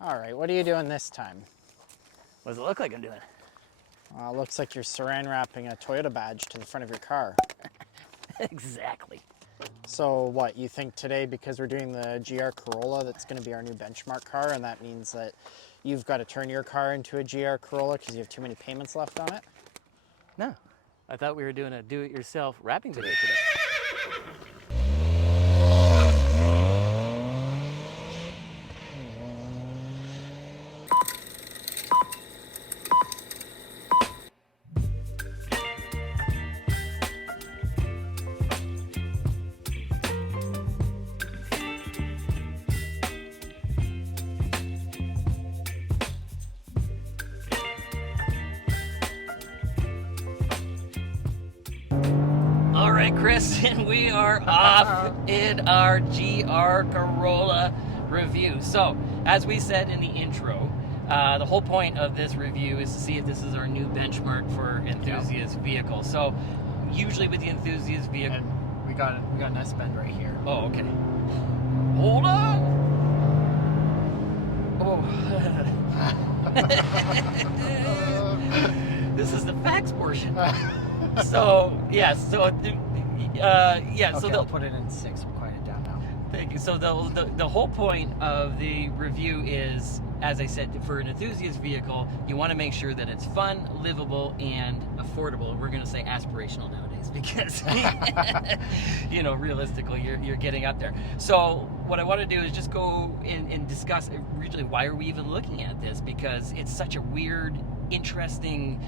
All right, what are you doing this time? What does it look like I'm doing? Looks like you're saran wrapping a Toyota badge to the front of your car. Exactly. So what, you think today, because we're doing the GR Corolla, that's going to be our new benchmark car, and that means that you've got to turn your car into a GR Corolla because you have too many payments left on it? No, I thought we were doing a do-it-yourself wrapping video today. All right, Chris, and we are off in our GR Corolla review. So, as we said in the intro, the whole point of this review is to see if this is our new benchmark for enthusiast vehicles. So, usually with the enthusiast vehicle, And we got an S-bend right here. oh, okay. Hold on. Oh. This is the facts portion. So yeah, so yeah, Okay, so I'll put it in 6. We'll quiet it down now. thank you. So the whole point of the review is, as I said, for an enthusiast vehicle, you want to make sure that it's fun, livable, and affordable. We're going to say aspirational nowadays because, you know, realistically, you're getting up there. So what I want to do is just go and discuss originally why are we even looking at this, because it's such a weird, interesting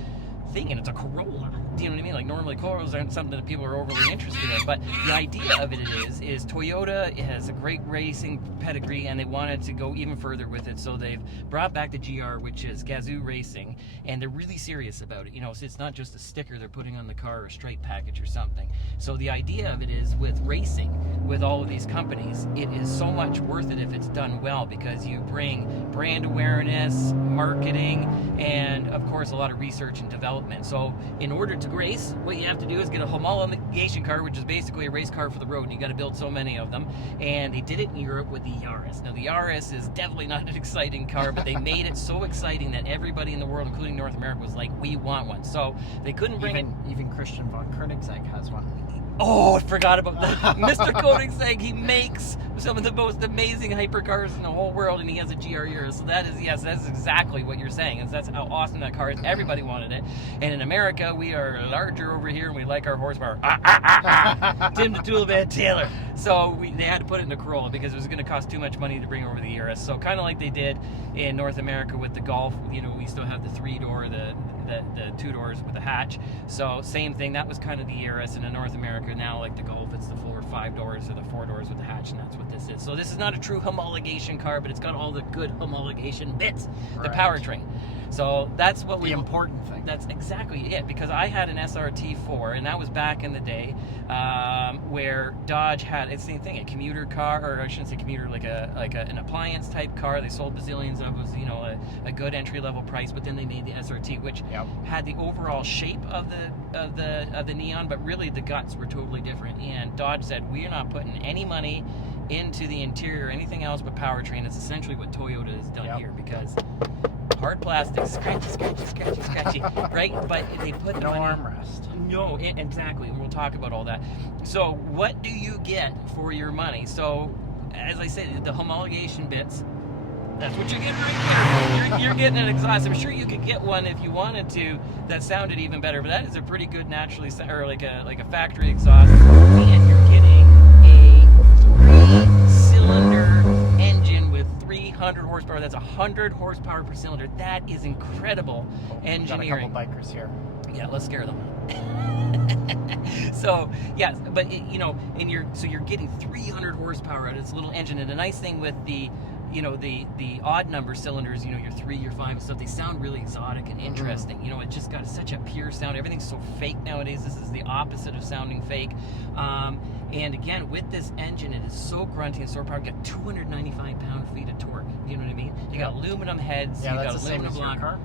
thing, and it's a Corolla. Do you know what I mean? Like, normally Corollas aren't something that people are overly interested in, but the idea of it is Toyota has a great racing pedigree, and they wanted to go even further with it, so they've brought back the GR, which is Gazoo Racing, and they're really serious about it. You know, so it's not just a sticker they're putting on the car or a stripe package or something. So the idea of it is, with racing, with all of these companies, it is so much worth it if it's done well, because you bring brand awareness, marketing, and of course a lot of research and development. So in order to race, what you have to do is get a homologation car, which is basically a race car for the road, and you got to build so many of them. And they did it in Europe with the Yaris. Now the Yaris is definitely not an exciting car, but they made it so exciting that everybody in the world, including North America, was like, we want one. So they couldn't bring even Christian von Koenigsegg has one. Oh, I forgot about that. Mr. Koenigsegg, he makes some of the most amazing hypercars in the whole world, and he has a GR Urus. So that is, yes, that's exactly what you're saying. That's how awesome that car is. Everybody wanted it. And in America, we are larger over here, and we like our horsepower. Tim the Toolman Taylor. So they had to put it in a Corolla because it was going to cost too much money to bring over the Urus. So kind of like they did in North America with the Golf. You know, we still have the 3-door, the 2 doors with the hatch. So same thing. That was kind of the Urus, and in North America now, like the Golf, it's the 4 or 5 doors or the 4 doors with the hatch, and that's what this is. So this is not a true homologation car, but it's got all the good homologation bits, the powertrain. So that's what the important thing. That's exactly it, because I had an SRT4, and that was back in the day where Dodge had, it's the same thing, a commuter car, or I shouldn't say commuter, like an appliance type car. They sold bazillions of, was, you know, a good entry level price, but then they made the SRT, which had the overall shape of the Neon, but really the guts were totally different. And Dodge said, we are not putting any money into the interior or anything else but powertrain. It's essentially what Toyota has done here, because hard plastic, scratchy, right? But they put the no money, armrest. No, exactly. And we'll talk about all that. So what do you get for your money? So, as I said, the homologation bits, that's what you're getting right there. You're getting an exhaust. I'm sure you could get one if you wanted to that sounded even better, but that is a pretty good naturally, or like a factory exhaust. And you're getting a 3-cylinder engine with 300 horsepower. That's 100 horsepower per cylinder. That is incredible engineering. Got a couple bikers here. Yeah, let's scare them. So yeah, but you know, you're getting 300 horsepower out of this little engine. And the nice thing with the, you know, the odd number cylinders, you know, your 3, your 5 and stuff, they sound really exotic and interesting. You know, it just got such a pure sound. Everything's so fake nowadays. This is the opposite of sounding fake. And again, with this engine, it is so grunty and so powerful. You got 295 pound-feet of torque. You know what I mean? You got aluminum heads. Yeah, you that's got the same aluminum as your block. car,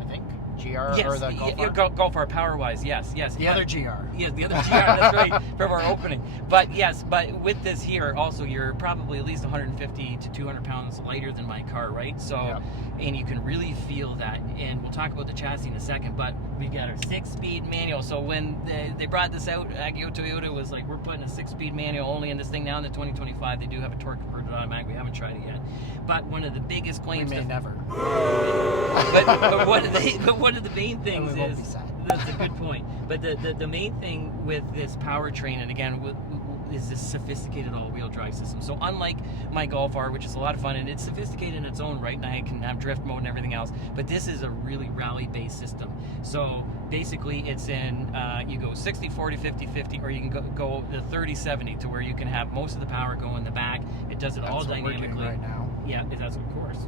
I think. GR Yes, or the Golf R? Golf R power-wise, yes. The other GR. Yes, the other GR, that's right, from our opening. But yes, but with this here, also, you're probably at least 150 to 200 pounds lighter than my car, right? So, Yep. and you can really feel that. And we'll talk about the chassis in a second, but we got our 6-speed manual. So when they brought this out, Agio Toyota was like, we're putting a 6-speed manual only in this thing. Now in the 2025, they do have a torque converted automatic. We haven't tried it yet. But one of the biggest claims We may never. but one of the main things And we won't is be sad. that's a good point. But the main thing with this powertrain, and again, is this sophisticated all-wheel drive system. So unlike my Golf R, which is a lot of fun, and it's sophisticated in its own right, and I can have drift mode and everything else, but this is a really rally-based system. So basically it's in, you go 60, 40, 50, 50, or you can go the 30, 70, to where you can have most of the power go in the back. It does it all That's what we're dynamically. doing right now. Yeah, that's of course.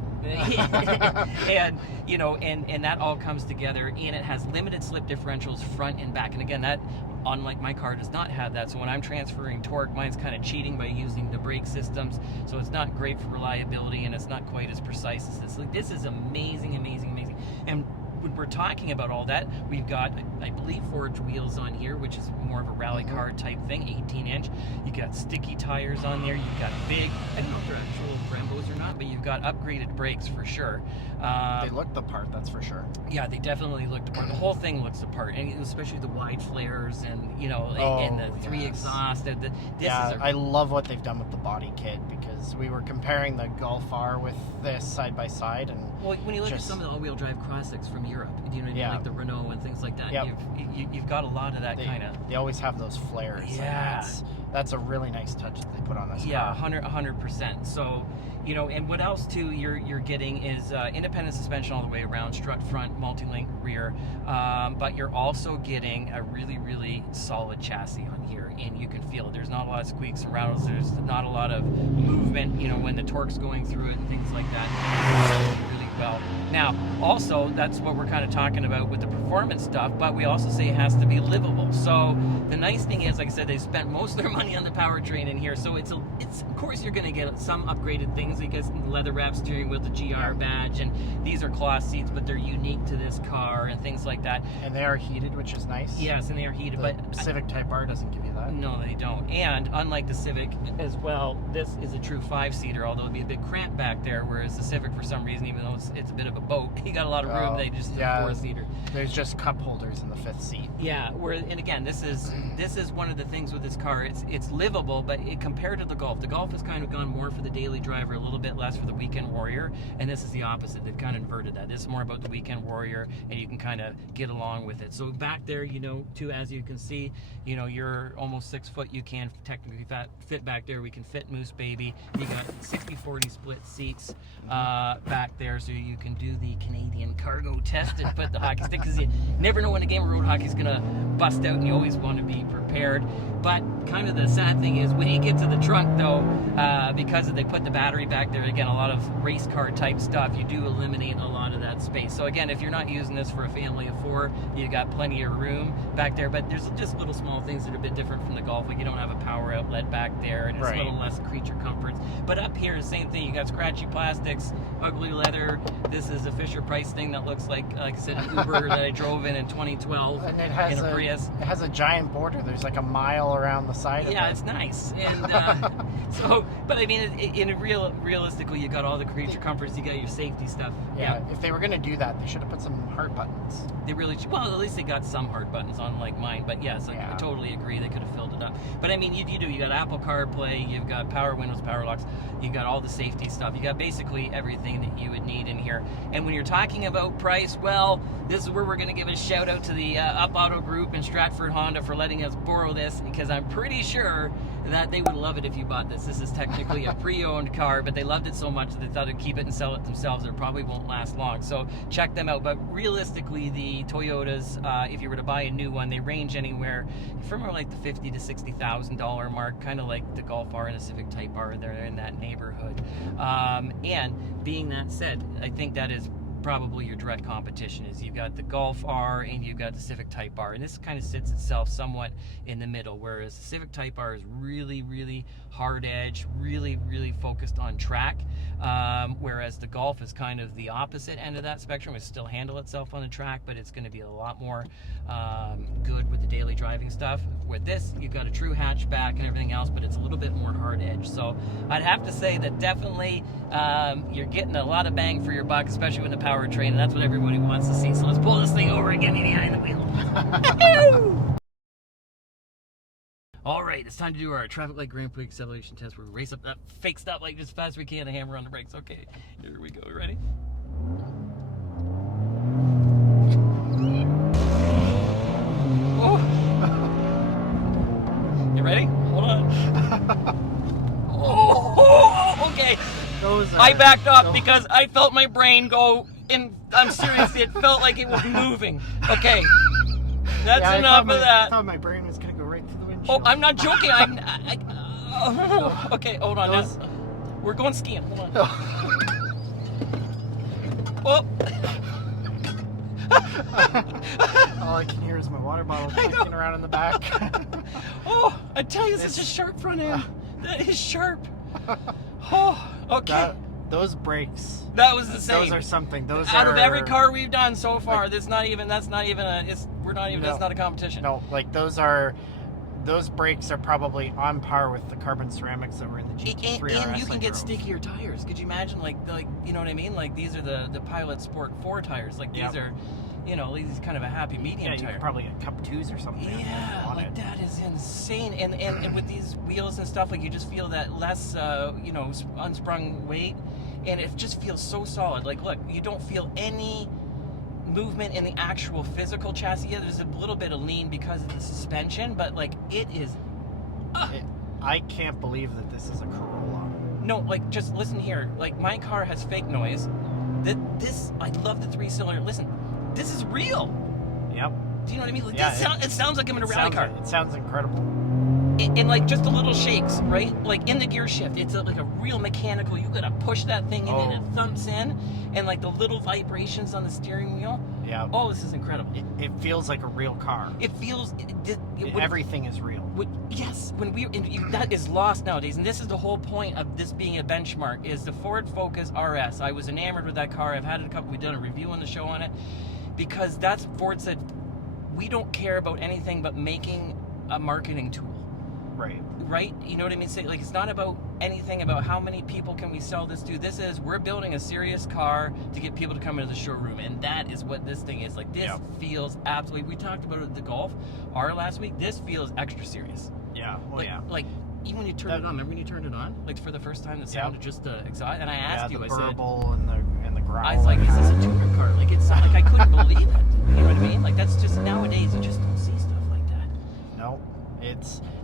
And you know, and that all comes together, and it has limited slip differentials front and back. And again, that, unlike my car, does not have that. So when I'm transferring torque, mine's kind of cheating by using the brake systems. So it's not great for reliability, and it's not quite as precise as this. Like, this is amazing, amazing, amazing. And when we're talking about all that, we've got, I believe, forged wheels on here, which is more of a rally car type thing, 18-inch. You got sticky tires on there. You've got big, I don't know if they're actual Brembos or not, but you've got upgraded brakes for sure. They look the part, that's for sure. Yeah, they definitely look the part. The whole thing looks the part, and especially the wide flares, and you know, and the 3 exhaust. I love what they've done with the body kit, because we were comparing the Golf R with this side by side, and well, when you look at some of the all-wheel drive Crossix from Europe, you know, like the Renault and things like that, you've got a lot of that kind of. They always have those flares. Yeah, that's a really nice touch that they put on this car. Yeah, 100%. So, you know, and what else too you're getting is independent suspension all the way around, strut front, multi-link rear, but you're also getting a really, really solid chassis on here, and you can feel it. There's not a lot of squeaks and rattles. There's not a lot of movement, you know, when the torque's going through it and things like that. Really well. Now, also, that's what we're kind of talking about with the performance stuff, but we also say it has to be livable. So the nice thing is, like I said, they spent most of their money on the powertrain in here, so it's of course you're going to get some upgraded things, because leather wrap steering wheel, the GR badge, and these are cloth seats, but they're unique to this car and things like that. And they are heated, which is nice. Yes, and they are heated, the but Civic Type R doesn't give you that. No, they don't. And unlike the Civic as well, this is a true 5-seater, although it'd be a big cramp back there, whereas the Civic, for some reason, even though it's a bit of a boat, you got a lot of room, they just a 4-seater. There's just cup holders in the 5th seat. Yeah, and again, this is one of the things with this car. It's livable, but compared to the Golf has kind of gone more for the daily driver, a little bit less for the weekend warrior, and this is the opposite. They've kind of inverted that. This is more about the weekend warrior, and you can kind of get along with it. So back there, you know, too, as you can see, you know, you're almost 6 foot. You can technically fit back there. We can fit Moose Baby. You got 60-40 split seats back there, so you can do the Canadian cargo test and put the hockey stick, because you never know when a game of road hockey is gonna bust out, and you always want to be prepared. But kind of the sad thing is when you get to the trunk, though, because they put the battery back there, again, a lot of race car type stuff, you do eliminate a lot of that space. So again, if you're not using this for a family of 4, you got plenty of room back there. But there's just little small things that are a bit different from the Golf. Like you don't have a power outlet back there, and it's a little less creature comforts. But up here, the same thing. You got scratchy plastics, ugly leather. This is a Fisher-Price thing that looks like I said, an Uber that I drove in 2012 and it has in a Prius. It has a giant border. There's like a mile around the side of it. Yeah, it's nice. And so, but I mean, realistically, you got all the creature comforts. You got your safety stuff. Yeah. If they were gonna do that, they should have put some hard buttons. They really should. Well, at least they got some hard buttons on, like mine. But yes, I totally agree. They could have filled it up. But I mean, you do. You got Apple CarPlay. You've got power windows, power locks. You got all the safety stuff. You got basically everything that you would need in here. And when you're talking about price, well, this is where we're going to give a shout out to the Up Auto Group and Stratford Honda for letting us borrow this, because I'm pretty sure that they would love it if you bought this. This is technically a pre-owned car, but they loved it so much that they thought they'd keep it and sell it themselves. It probably won't last long. So check them out. But realistically, the Toyotas, if you were to buy a new one, they range anywhere from like the $50,000 to $60,000 mark, kind of like the Golf R and the Civic Type R. They're in that neighborhood. And being that said, I think that is probably your direct competition is. You've got the Golf R and you've got the Civic Type R, and this kind of sits itself somewhat in the middle, whereas the Civic Type R is really, really hard edge, really, really focused on track, whereas the Golf is kind of the opposite end of that spectrum. It still handle itself on the track, but it's going to be a lot more good with the daily driving stuff. With this, you've got a true hatchback and everything else, but it's a little bit more hard edge. So I'd have to say that definitely you're getting a lot of bang for your buck, especially with the powertrain, and that's what everybody wants to see. So let's pull this thing over and get me behind the wheel. All right, it's time to do our traffic light Grand Prix acceleration test. We're gonna race up that fake stoplight just as fast as we can and hammer on the brakes. Okay, here we go. Ready? Oh. You ready? Hold on. Oh, okay. I backed up because I felt my brain go in. I'm serious, it felt like it was moving. Okay, that's enough of that. I thought my brain was going to go right through the windshield. Oh, I'm not joking. Okay, hold on. Now, we're going skiing. Hold on. Oh. All I can hear is my water bottle clicking around in the back. Oh, I tell you, this is a sharp front end. That is sharp. Oh, okay. Those brakes. That was the same. Those are something. Those out are, of every car we've done so far. Like, that's not even a competition. No, like those brakes are probably on par with the carbon ceramics that were in the GT3 RS. And you can get stickier tires. Could you imagine, like you know what I mean? Like these are the Pilot Sport 4 tires. Like these are, you know, these kind of a happy medium tire. You could probably get Cup 2s or something. Yeah, like that is insane. And with these wheels and stuff, like you just feel that less, you know, unsprung weight, and it just feels so solid. Like, look, you don't feel any movement in the actual physical chassis. Yeah, there's a little bit of lean because of the suspension, but like it is. I can't believe that this is a Corolla. No, like just listen here. Like my car has fake noise. I love the 3-cylinder. Listen, this is real. Yep. Do you know what I mean? Like, yeah, it sounds like I'm in a rally car. It sounds incredible. And like just the little shakes, right? Like in the gear shift, it's like a real mechanical. You gotta push that thing in and it thumps in, and like the little vibrations on the steering wheel. Yeah. Oh, this is incredible. It feels like a real car. It feels. Everything is real. Yes, that is lost nowadays, and this is the whole point of this being a benchmark. Is the Ford Focus RS? I was enamored with that car. I've had it a couple. We've done a review on the show on it, because that's Ford said we don't care about anything but making a marketing tool. Right? You know what I mean? Say, like, it's not about anything about how many people can we sell this to. This is, we're building a serious car to get people to come into the showroom, and that is what this thing is. Like, this feels absolutely, we talked about it with the Golf R last week, this feels extra serious. Yeah, Like, even when you turned it on, remember when you turned it on? Like, for the first time, the sound of just the exhaust, and I asked you, I said, the burble and the growl. I was like, is this a tuner car? Like, it sounded like I couldn't believe it. You know what I mean? Like, that's just, nowadays, you just don't see stuff like that. No.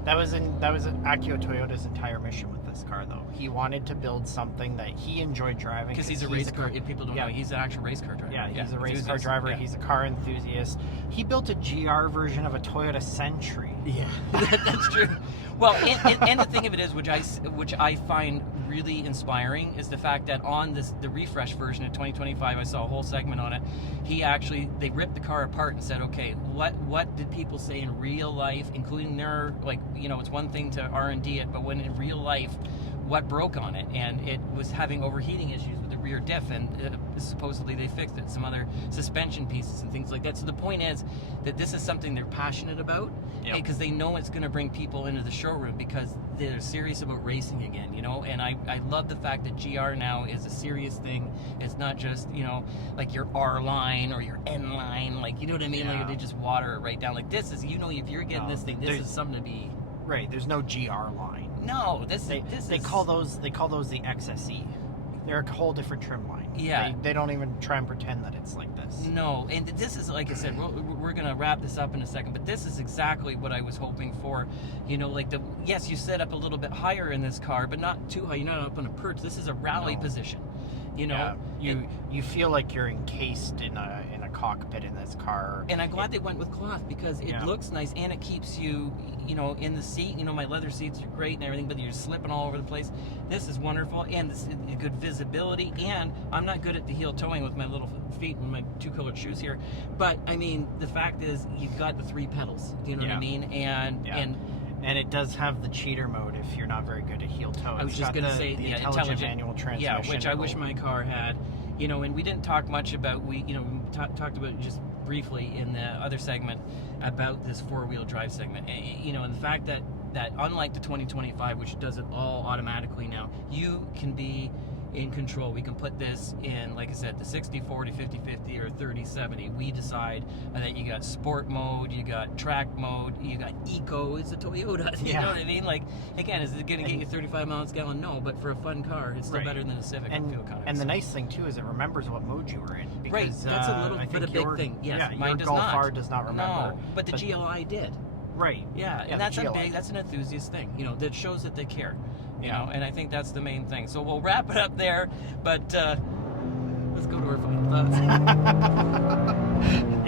That was Akio Toyota's entire mission with this car, though. He wanted to build something that he enjoyed driving. Because he's a race car. If people don't know, he's an actual race car driver. Yeah, he's a race car driver. Yeah. He's a car enthusiast. He built a GR version of a Toyota Century. Yeah, that's true. Well, and the thing of it is, which I find really inspiring, is the fact that on the refresh version of 2025, I saw a whole segment on it. They ripped the car apart and said, okay, what did people say in real life, including their, like, you know, it's one thing to R&D it, but when in real life, what broke on it? And it was having overheating issues with the rear diff, and supposedly they fixed it. Some other suspension pieces and things like that. So the point is that this is something they're passionate about, because they know it's going to bring people into the showroom because they're serious about racing again, you know. And I love the fact that GR now is a serious thing. It's not just, you know, like your R line or your N line, like, you know what I mean? Like they just water it right down. Like this is, you know, if you're getting this thing, this is something to be. Right, there's no GR line. No, they call those the XSE. They're a whole different trim line. Yeah. They don't even try and pretend that it's like this. No, and this is, like I said, we're going to wrap this up in a second, but this is exactly what I was hoping for. You know, like yes, you set up a little bit higher in this car, but not too high. You're not up on a perch. This is a rally position. you know. You feel like you're encased in a cockpit in this car. And I'm glad they went with cloth because it looks nice and it keeps you, in the seat. My leather seats are great and everything, but you're slipping all over the place. This is wonderful, and this is good visibility. And I'm not good at the heel towing with my little feet and my 2 colored shoes here, but I mean, the fact is, you've got the 3 pedals. Do you know what I mean? And it does have the cheater mode if you're not very good at heel toe. I was just going to say the intelligent manual transmission. Yeah, which I wish my car had. And we didn't talk much about, we talked about just briefly in the other segment about this 4-wheel drive segment. And the fact that unlike the 2025, which does it all automatically now, you can be in control. We can put this in, like I said, the 60/40, 50/50, or 30/70. We decide that you got sport mode, you got track mode, you got eco. It's a Toyota. You know what I mean? Like, again, is it going to get you 35 miles a gallon? No, but for a fun car, it's still better than a Civic. And the nice thing too is it remembers what mode you were in. Because, that's a little bit a big thing. Yes, mine does Golf not. R does not remember. No, but the GLI did. Right. Yeah, and that's that's an enthusiast thing. That shows that they care. And I think that's the main thing. So we'll wrap it up there, but let's go to our final thoughts.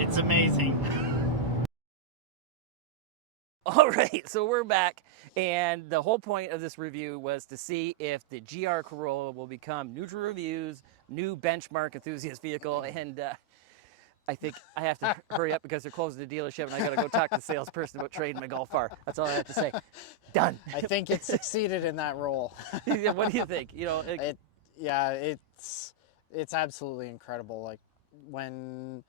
It's amazing. All right, so we're back, and the whole point of this review was to see if the GR Corolla will become Neutral Review's new benchmark enthusiast vehicle, and I think I have to hurry up because they're closing the dealership, and I got to go talk to the salesperson about trading my Golf R. That's all I have to say. Done. I think it succeeded in that role. What do you think? It's absolutely incredible. Like, when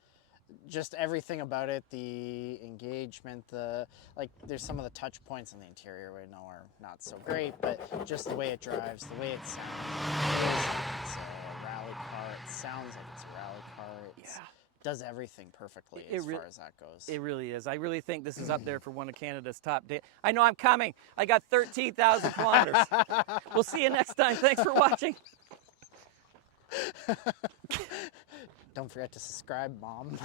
just everything about it, the engagement, there's some of the touch points in the interior we know are not so great, but just the way it drives, the way it sounds. It's a rally car. It sounds like it's a rally car. Does everything perfectly as far as that goes. It really is. I really think this is up there for one of Canada's top days. I know I'm coming. I got 13,000 kilometers. We'll see you next time. Thanks for watching. Don't forget to subscribe, Mom.